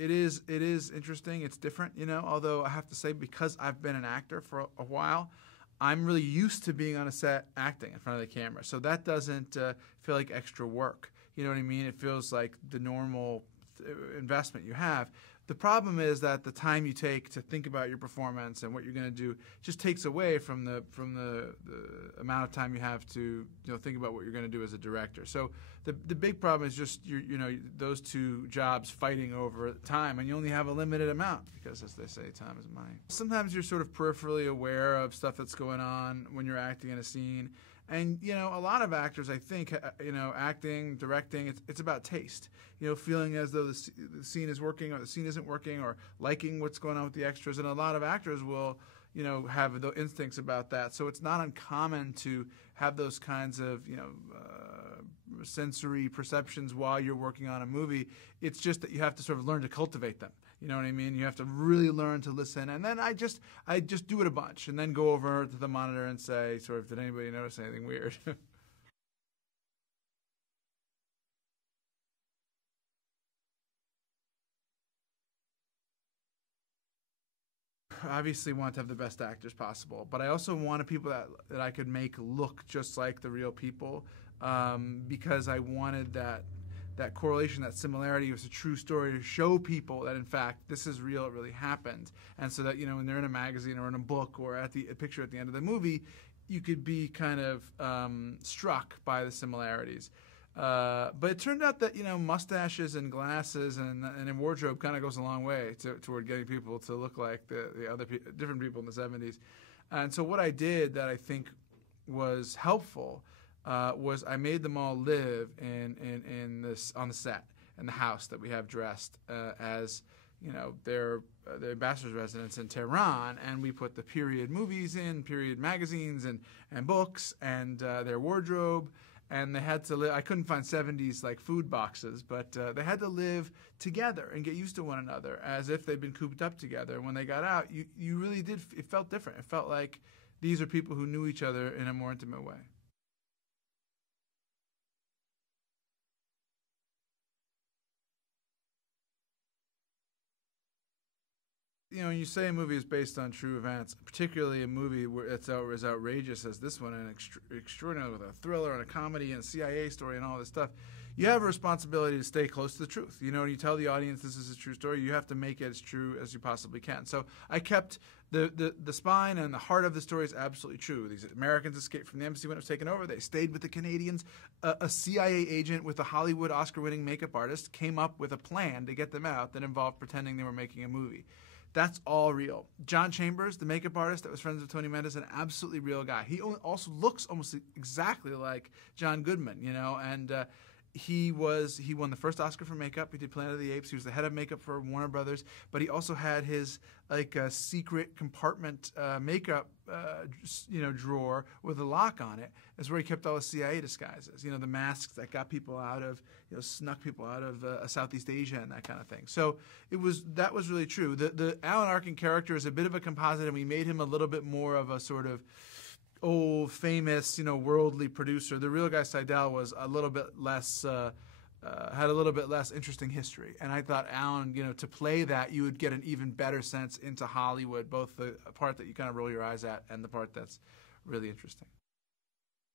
it is interesting. It's different, you know. Although I have to say, because I've been an actor for a while, I'm really used to being on a set acting in front of the camera. So that doesn't feel like extra work. You know what I mean? It feels like the normal investment you have. The problem is that the time you take to think about your performance and what you're going to do just takes away from the amount of time you have to think about what you're going to do as a director. So the big problem is just those two jobs fighting over time, and you only have a limited amount because, as they say, time is money. Sometimes you're sort of peripherally aware of stuff that's going on when you're acting in a scene. And, a lot of actors, I think, acting, directing, it's about taste. Feeling as though the scene is working or the scene isn't working, or liking what's going on with the extras. And a lot of actors will, have the instincts about that. So it's not uncommon to have those kinds of, sensory perceptions while you're working on a movie. It's just that you have to sort of learn to cultivate them. You know what I mean? You have to really learn to listen. And then I just do it a bunch and then go over to the monitor and say, sort of, did anybody notice anything weird? Obviously want to have the best actors possible, but I also wanted people that I could make look just like the real people, because I wanted that correlation, that similarity with a true story, to show people that, in fact, this is real, it really happened. And so that, when they're in a magazine or in a book or at a picture at the end of the movie, you could be kind of struck by the similarities. But it turned out that, mustaches and glasses and wardrobe kind of goes a long way toward getting people to look like the other different people in the 70s. And so what I did that I think was helpful was I made them all live in this on the set in the house that we have dressed as their ambassador's residence in Tehran, and we put the period movies in, period magazines and books, and their wardrobe, and they had to live. I couldn't find 70s like food boxes, but they had to live together and get used to one another as if they'd been cooped up together. And when they got out, you really did. It felt different. It felt like these are people who knew each other in a more intimate way. When you say a movie is based on true events, particularly a movie where it's as outrageous as this one, and extraordinary with a thriller and a comedy and a CIA story and all this stuff, you have a responsibility to stay close to the truth. When you tell the audience this is a true story, you have to make it as true as you possibly can. So I kept the spine and the heart of the story is absolutely true. These Americans escaped from the embassy when it was taken over. They stayed with the Canadians. A CIA agent with a Hollywood Oscar-winning makeup artist came up with a plan to get them out that involved pretending they were making a movie. That's all real. John Chambers, the makeup artist that was friends with Tony Mendez, an absolutely real guy. He also looks almost exactly like John Goodman, and he won the first Oscar for makeup. He did Planet of the Apes. He was the head of makeup for Warner Brothers, but he also had his secret compartment makeup drawer with a lock on it. That's where he kept all his CIA disguises. The masks that got people out of, snuck people out of Southeast Asia and that kind of thing. So that was really true. The Alan Arkin character is a bit of a composite, and we made him a little bit more of a sort of old, famous, worldly producer. The real guy, Seidel, was a little bit less, had a little bit less interesting history. And I thought Alan, to play that, you would get an even better sense into Hollywood, both the part that you kind of roll your eyes at and the part that's really interesting.